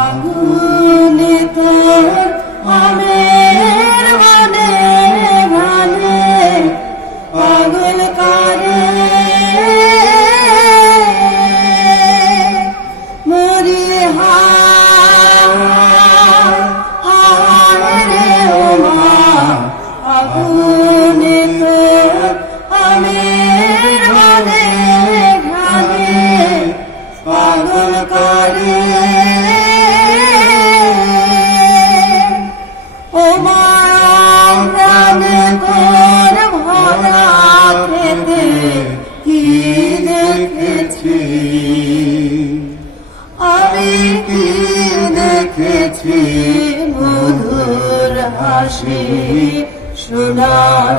আগুনে তোর আমের বনে ঘানে পাগল করে মরি হায় ও মা আগুনে তোর আমের বনে ঘানে পাগল করে ও মা প্রাণে তোর ভরা খেতে কি দেখেছি আমি কি দেখেছি মধুর হাসি সোনার